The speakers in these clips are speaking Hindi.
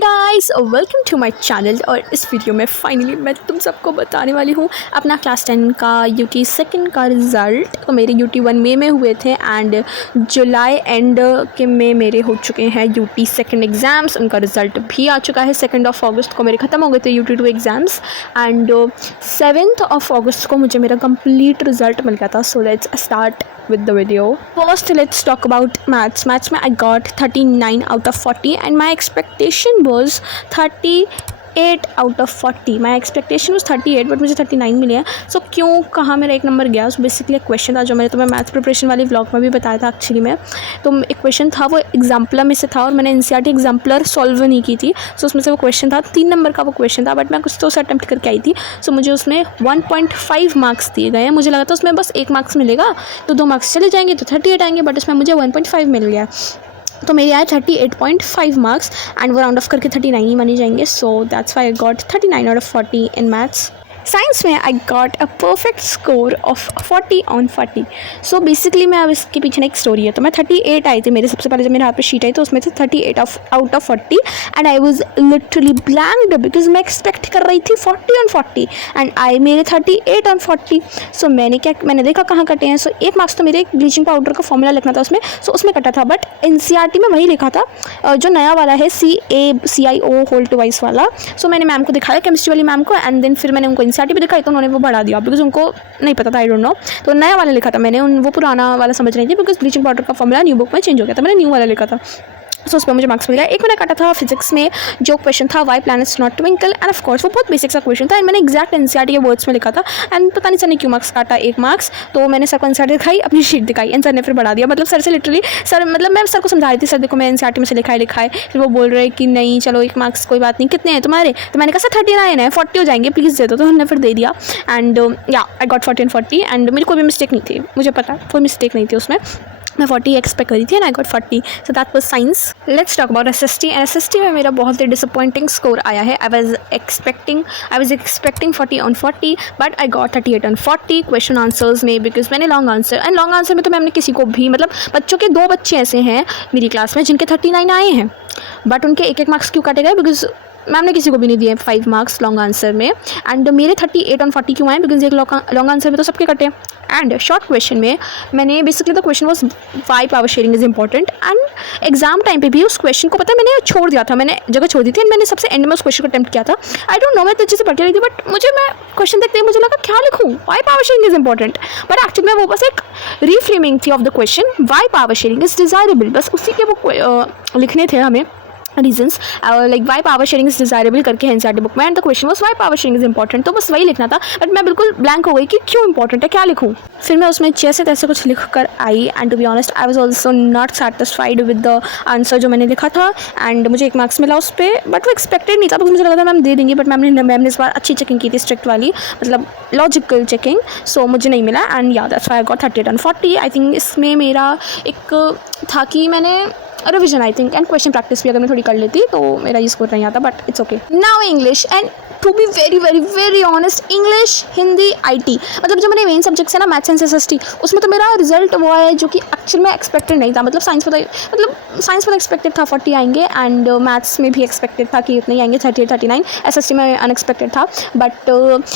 Guys, welcome to my channel. और इस वीडियो में फाइनली मैं तुम सबको बताने वाली हूँ अपना क्लास 10 का यूटी सेकंड का रिज़ल्ट। तो मेरे यूटी 1 मई में हुए थे एंड जुलाई एंड के में मेरे हो चुके हैं यूटी सेकंड एग्ज़ाम्स। उनका रिज़ल्ट भी आ चुका है। 2 अगस्त को मेरे ख़त्म हो गए थे यूटी 2 एग्ज़ाम्स एंड 7 अगस्त को मुझे मेरा कंप्लीट रिज़ल्ट मिल गया था। So let's start with the video. First, let's talk about maths. Maths में I got 39 out of 40 and my expectation was 38 out of 40. My expectation was 38 but मुझे 39 मिले हैं. So क्यों कहाँ मेरा 1 नंबर गया? So basically एक क्वेश्चन था जो मैंने तुम्हें मैथ्स प्रिपरेशन वाली व्लॉग में भी बताया था एक्चुअली में. तो एक क्वेश्चन था वो एग्जाम्पलर में से था और मैंने NCERT एग्जाम्पलर सॉल्व नहीं की थी. सो उसमें से वो क्वेश्चन था 3 नंबर का वो क्वेश्चन था बट मैं कुछ तो उसे अटैम्प्ट करके आई थी. सो मुझे उसमें 1.5 मार्क्स दिए गए हैं. मुझे लगा था उसमें बस 1 मार्क्स मिलेगा तो 2 मार्क्स चले जाएंगे तो 38 आएंगे बट उसमें मुझे 1.5 मिल गया. तो मेरे आए 38.5 मार्क्स एंड वो राउंड ऑफ करके 39 ही माने जाएंगे. So that's why I got 39 out of 40 in maths. Science में I got a perfect score of 40 on 40. So basically मैं अब इसके पीछे एक स्टोरी है. तो मैं 38 आई थी मेरे सबसे पहले जब मेरे हाथ पे शीट आई तो उसमें से 38 out of 40 and I was literally blanked because मैं एक्सपेक्ट कर रही थी 40 on 40 एंड आई मेरे 38 on 40. सो मैंने देखा कहाँ कटे हैं. सो 1 मार्क्स तो मेरे ब्लीचिंग पाउडर का फॉर्मूला लिखना था उसमें. सो उसमें कटा था बट NCERT में वही लिखा था जो नया वाला है CACIO होल ट्वाइस वाला. सो मैंने मैम को दिखाया केमिस्ट्री वाली मैम को एंड देन फिर मैंने उनको NCERT भी दिखाई तो उन्होंने वो बढ़ा दिया बिकॉज उनको नहीं पता था. आई डोंट नो. तो नया वाला लिखा था मैंने. वो पुराना वाला समझ रही थी बिकॉज ब्लीचिंग पाउडर का फॉर्मूला न्यू बुक में चेंज हो गया था. मैंने न्यू वाला लिखा था. सो उस पर मुझे मार्क्स मिल गया. एक मैंने काटा था फिजिक्स में जो क्वेश्चन था why planets not twinkle and of course वो बहुत बेसिक सा क्वेश्चन था एंड मैंने एग्जैक्ट NCERT के वर्ड्स में लिखा था एंड पता नहीं सर ने क्यों मार्क्स काटा 1 मार्क्स. तो मैंने सर को NCERT दिखाई अपनी शीट दिखाई एंड सर ने फिर बढ़ा दिया. मतलब सर से लिटरली सर मतलब मैं सर को समझा रही थी सर देखो मैं NCERT में से लिखा है. फिर वो बोल रहे कि नहीं चलो 1 मार्क्स कोई बात नहीं कितने हैं तुम्हारे. तो मैंने कहा सर 39 है 40 हो जाएंगे प्लीज़ दे दो. तो हमने फिर दे दिया एंड या आई गॉट 40 on 40 एंड मेरी कोई भी मिस्टेक नहीं थी. मुझे पता कोई मिस्टेक नहीं थी उसमें. मैं 40 एक्सपेक्ट करी थी and I got 40. So that was science. Let's talk about SST. And SST में मेरा बहुत ही डिसअपॉइंटिंग स्कोर आया है. I was expecting 40 on 40 but I got 38 on 40 question answers में बिकॉज मैंने लॉन्ग आंसर में तो मैंने किसी को भी मतलब बच्चों के 2 बच्चे ऐसे हैं मेरी क्लास में जिनके 39 आए हैं बट उनके 1 मार्क्स क्यों काटे गए बिकॉज मैम ने किसी को भी नहीं दिए 5 मार्क्स लॉन्ग आंसर में एंड मेरे 38 on 40 क्यों आए बिकॉज एक लॉन्ग आंसर में तो सबके कटे. एंड शॉर्ट क्वेश्चन में मैंने basically the question was why power sharing is important and exam time पे भी उस क्वेश्चन को पता है मैंने छोड़ दिया था. मैंने जगह छोड़ दी थी एंड मैंने सबसे एंड में उस क्वेश्चन को अटेम्प्ट किया था. आई डोंट नो मैं तो अच्छे से पढ़ रही थी बट मैं क्वेश्चन देखते ही मुझे लगा क्या लिखूँ why power sharing is important but actually में वो बस एक रीफ्रेमिंग थी of the question why power sharing is desirable. बस उसी के वो लिखने थे हमें reasons like why power sharing is desirable करके NCERT बुक में and the question was why power sharing is important. तो बस वही लिखना था बट मैं बिल्कुल ब्लैंक हो गई कि क्यों इंपॉर्टेंट है क्या लिखूँ. फिर मैं उसमें जैसे तैसे कुछ लिख कर I and to be honest I was also not satisfied with the answer जो मैंने लिखा था एंड मुझे 1 मार्क्स मिला उस पर बट वो एक्सपेक्टेड नहीं था बिकॉज मुझे लगा था मैम दे देंगी बट मैम ने इस बार अच्छी चेकिंग की थी स्ट्रिक्ट वाली मतलब लॉजिकल चेकिंग. सो मुझे नहीं मिला एंड या that's why I got 38 on 40. I think इसमें मेरा एक था कि मैंने revision I think and question practice भी अगर मैं थोड़ी कर लेती तो मेरा ये स्कोर नहीं आता but it's okay. Now English and to be very very very honest English Hindi IT मतलब जो मेरे मेन सब्जेक्ट्स है ना मैथ्स एंड SST उसमें तो मेरा रिजल्ट वो है जो कि एक्चुअल में एक्सपेक्टेड नहीं था. मतलब साइंस पर एक्सपेक्टेड था 40 आएंगे एंड मैथ्स में भी एक्सपेक्टेड था कि इतने ही आएंगे 38 39. SST में अनएक्सपेक्टेड था बट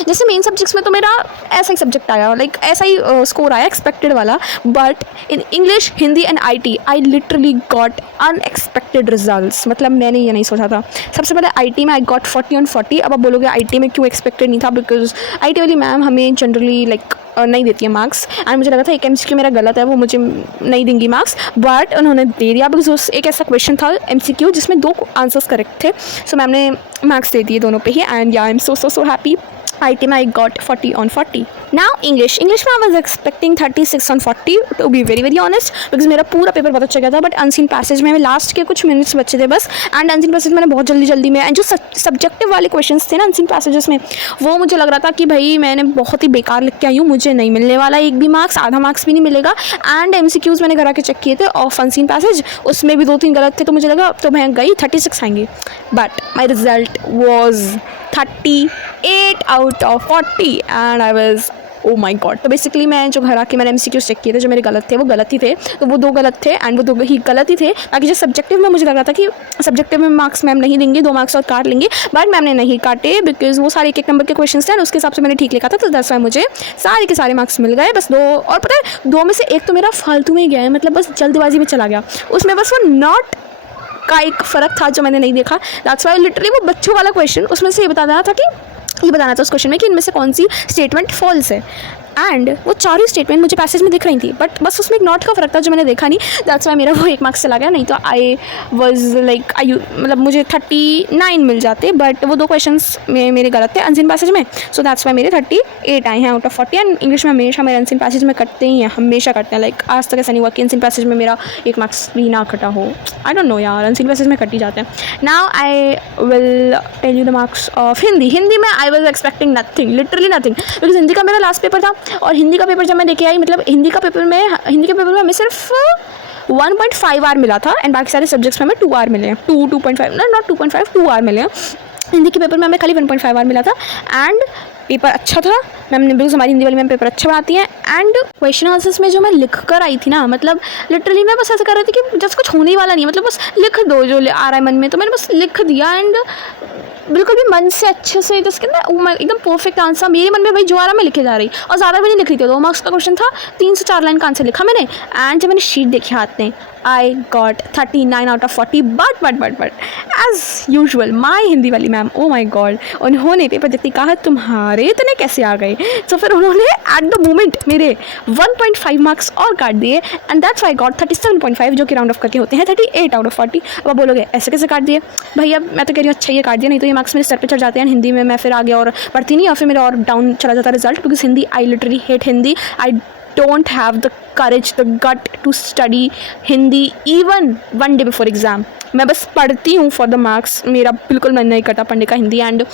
जैसे मेन सब्जेक्ट्स में तो मेरा ऐसा ही सब्जेक्ट आया लाइक ऐसा ही स्कोर आया एक्सपेक्टेड वाला but in English Hindi and IT I literally got unexpected results. मतलब मैंने ये नहीं सोचा था. सबसे पहले IT में आई गॉट 40 on 40. अब आप बोलोगे IT में क्यों एक्सपेक्टेड नहीं था बिकॉज IT वाली मैम हमें जनरली लाइक नहीं देती है मार्क्स एंड मुझे लगा था एक MCQ मेरा गलत है वो मुझे नहीं देंगी मार्क्स बट उन्होंने दे दिया बिकॉज एक ऐसा क्वेश्चन था MCQ जिसमें 2 आंसर्स करेक्ट थे. सो मैम ने मार्क्स दे दिए दोनों पे ही एंड या I am so happy. IT में I got 40 on 40. Now English में I was expecting 36 on 40 to be very very honest because मेरा पूरा पेपर बहुत अच्छा गया था बट अनसीन पैसेज में लास्ट के कुछ मिनट्स बचे थे बस एंड अनसीन पैसेज मैंने बहुत जल्दी में एंड जो सब्जेक्टिव वाले क्वेश्चंस थे ना अनसीन पैसेजेस में वो मुझे लग रहा था कि भाई मैंने बहुत ही बेकार लिख के आई हूँ मुझे नहीं मिलने वाला 1 भी मार्क्स आधा मार्क्स भी नहीं मिलेगा. एंड MCQs मैंने घर आके चेक किए थे ऑफ अनसीन पैसेज उसमें भी 2-3 गलत थे तो मुझे लगा तो मैं गई 36 आएंगे but my result was 38 out of 40 and I was oh my God. तो बेसिकली मैं जो घर आके मैंने MCQs चेक किए थे, जो मेरे गलत थे वो गलत ही थे, तो वो 2 गलत थे एंड वो 2 ही गलत ही थे। बाकी जो सब्जेक्टिव में मुझे लग रहा था कि सब्जेक्टिव में मार्क्स मैम नहीं देंगे, 2 मार्क्स और काट लेंगे, बट मैम ने नहीं काटे बिकॉज वो सारे 1-1 नंबर के क्वेश्चन थे, उसके हिसाब से मैंने ठीक लिखा था, तो दैट्स व्हाई मुझे सारे के सारे मार्क्स मिल गए। बस 2, और पता है 2 में से 1 तो मेरा फालतू में ही गया है, मतलब बस जल्दबाजी में चला गया, उसमें बस वो नॉट का एक फ़र्क था जो मैंने नहीं देखा। दैट्स व्हाई लिटरली वो बच्चों वाला क्वेश्चन, उसमें से ये बताना था उस क्वेश्चन में कि इनमें से कौन सी स्टेटमेंट फॉल्स है, एंड वो 4 ही स्टेटमेंट मुझे पैसेज में दिख रही थी, बट बस उसमें एक नॉट का फ़र्क था जो मैंने देखा नहीं। दैट्स वाई मेरा वो 1 मार्क्स चला गया, नहीं तो आई वाज लाइक मतलब मुझे 39 मिल जाते, बट वो 2 क्वेश्चंस में मेरे गलत थे अनसीन पैसेज में, सो दैट्स वाई मेरे 38 आए हैं आउट ऑफ 40। एंड इंग्लिश में हमेशा मेरे अनसीन पैसेज में कटते ही हैं, हमेशा कटते हैं, लाइक आज तक ऐसा नहीं हुआ कि अनसीन पैसेज में मेरा 1 मार्क्स भी ना कटा हो। आई डोंट नो यार, अनसीन पैसेज में कट ही जाते हैं। Now I will tell you the marks of Hindi में I was expecting nothing, literally nothing, because Hindi का मेरा लास्ट पेपर था, और हिंदी का पेपर जब मैं देखे आई, मतलब हिंदी के पेपर में हमें सिर्फ 1.5 आवर मिला था, एंड बाकी सारे सब्जेक्ट्स में हमें 2 आवर मिले हैं, 2.5 नॉट 2.5 2 आवर मिले हैं। हिंदी के पेपर में हमें खाली 1.5 आवर मिला था, एंड पेपर अच्छा था। मैम ने बिल्कुल, हमारी हिंदी वाली मैम पेपर अच्छा बनाती हैं, एंड क्वेश्चन आंसर्स में जो मैं लिख कर आई थी ना, मतलब लिटरली मैं बस ऐसा कर रही थी कि जस्ट कुछ होने ही वाला नहीं है, मतलब बस लिख दो जो आ रहा है मन में, तो मैंने बस लिख दिया, एंड बिल्कुल भी मन से अच्छे से जिसके अंदर एकदम परफेक्ट आंसर मेरे मन में भाई जो आ रहा मैं लिखे जा रही, और ज़्यादा भी नहीं लिख रही थी। 2 मार्क्स का क्वेश्चन था, 3 से 4 लाइन का आंसर लिखा मैंने, एंड जब मैंने शीट देखी हाथ में, I got 39 out of 40। But as usual my Hindi वाली मैम, ओ माई गॉड, उन्होंने पेपर देखते कहा तुम्हारे इतने कैसे आ गए, तो फिर उन्होंने एट द मोमेंट मेरे 1.5 मार्क्स और काट दिए, एंड दैट्स आई गॉट 37.5, जो कि राउंड ऑफ करके होते हैं 38 आउट ऑफ 40। अब आप बोलोगे ऐसे कैसे काट दिए भैया, मैं तो कह रही हूँ अच्छा ये काट दिया, नहीं तो ये मार्क्स मेरे सर पे चढ़ जाते हैं हिंदी में, मैं फिर आगे और पढ़ती नहीं, या फिर मेरा और डाउन चला जाता result, because Hindi I literally hate Hindi. I don't have the courage, the gut to study Hindi even one day before exam। मैं बस पढ़ती हूँ for the marks, मेरा बिल्कुल मन नहीं करता पढ़ने का हिंदी, एंड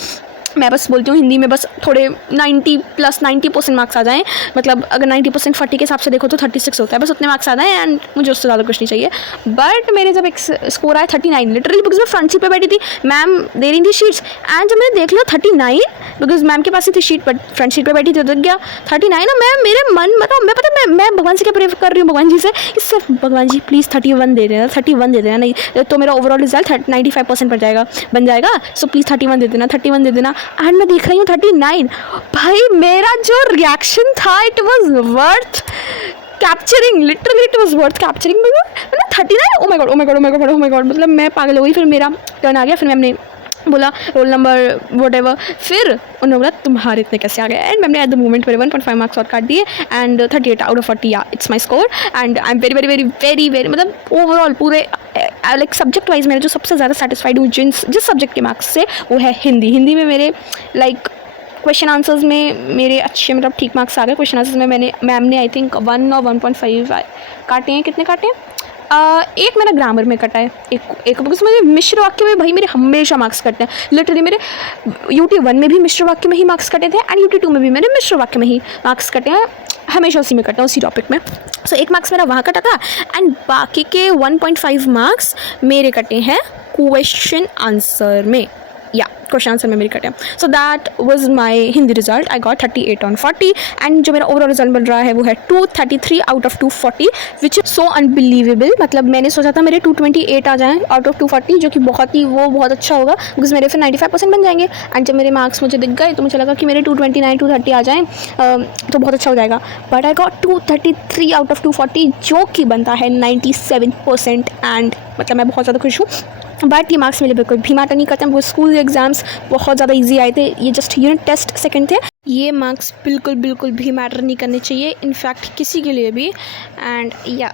मैं बस बोलती हूँ हिंदी में बस थोड़े 90% मार्क्स आ जाएँ, मतलब अगर 90% 40 के हिसाब से देखो तो 36 होता है, बस उतने मार्क्स आ जाएँ, एंड मुझे उससे ज़्यादा कुछ नहीं चाहिए। बट मेरे जब एक स्कोर आया 39 लिटरली, बिकॉज मैं फ्रंट सीट पे बैठी थी, मैम दे रही थी शीट्स, एंड जब मैंने देख लिया 39, बिकॉज मैम के पास ही थी शीट, बट फ्रंट सीट पे बैठी थी, तो दिख गया 39 ना। मैं मेरे मन मतलब मैं भगवान से क्या प्रे कर रही हूँ, भगवान जी से, इससे भगवान जी प्लीज़ 31 दे देना, 31 दे देना, नहीं तो मेरा ओवरऑल रिजल्ट 95% बन जाएगा, सो प्लीज़ 31 दे देना, 31 दे देना। एंड मैं देख रही हूँ 39, भाई मेरा जो रिएक्शन था it was worth capturing, literally it was worth capturing. मतलब 39, ओ माय गॉड, मतलब मैं पागल हो गई। फिर मेरा टर्न आ गया, फिर मैम ने बोला रोल नंबर वट एवर, फिर उन्होंने बोला तुम्हारे इतने कैसे आ गए, एंड मैंने एट द मोमेंट मेरे 1.5 मार्क्स और काट दिए, एंड 38 आउट ऑफ 40 या it's my score, and I am very मतलब ओवरऑल पूरे लाइक सब्जेक्ट वाइज मेरा जो सबसे ज़्यादा सेटिस्फाइड हूँ जिस सब्जेक्ट के मार्क्स से, वो है हिंदी में मेरे लाइक क्वेश्चन आंसर्स में मेरे अच्छे मतलब ठीक मार्क्स आ गए। क्वेश्चन आंसर्स में मैम ने आई थिंक 1 और 1.5 काटे हैं। कितने काटे हैं? एक मेरा ग्रामर में कटा है, एक बिकॉज मुझे मिश्र वाक्य में भाई मेरे हमेशा मार्क्स कटते हैं, लिटरली मेरे UT 1 में भी मिश्र वाक्य में ही मार्क्स कटे थे, एंड UT 2 में भी मेरे मिश्र वाक्य में ही मार्क्स कटे हैं, हमेशा उसी में कटे हैं, उसी टॉपिक में। सो 1 मार्क्स मेरा वहाँ कटा था, एंड बाकी के 1.5 मार्क्स मेरे कटे हैं क्वेश्चन आंसर में, या क्वेश्चन आंसर में मेरी कटे। So that was my Hindi result, I got 38 on 40, and जो मेरा ओवरऑल रिजल्ट बन रहा है वो है 233 out of 240, which is so unbelievable. मतलब मैंने सोचा था मेरे 228 आ जाएँ आउट ऑफ 240, जो कि बहुत अच्छा होगा, बिकॉज मेरे फिर 95% बन जाएंगे, एंड जब मेरे मार्क्स मुझे दिख गए तो मुझे लगा कि मेरे 229 230 आ जाएँ तो बहुत अच्छा हो जाएगा। But I got 233 out of 240, जो कि बनता है 97%, एंड मतलब मैं बहुत ज़्यादा खुश हूँ। बट ये मार्क्स मेरे बिल्कुल भी मैटर नहीं करते हैं, वो स्कूल एग्जाम्स बहुत ज़्यादा इजी आए थे, ये जस्ट यूनिट टेस्ट सेकंड थे, ये मार्क्स बिल्कुल भी मैटर नहीं करने चाहिए इनफैक्ट किसी के लिए भी। एंड या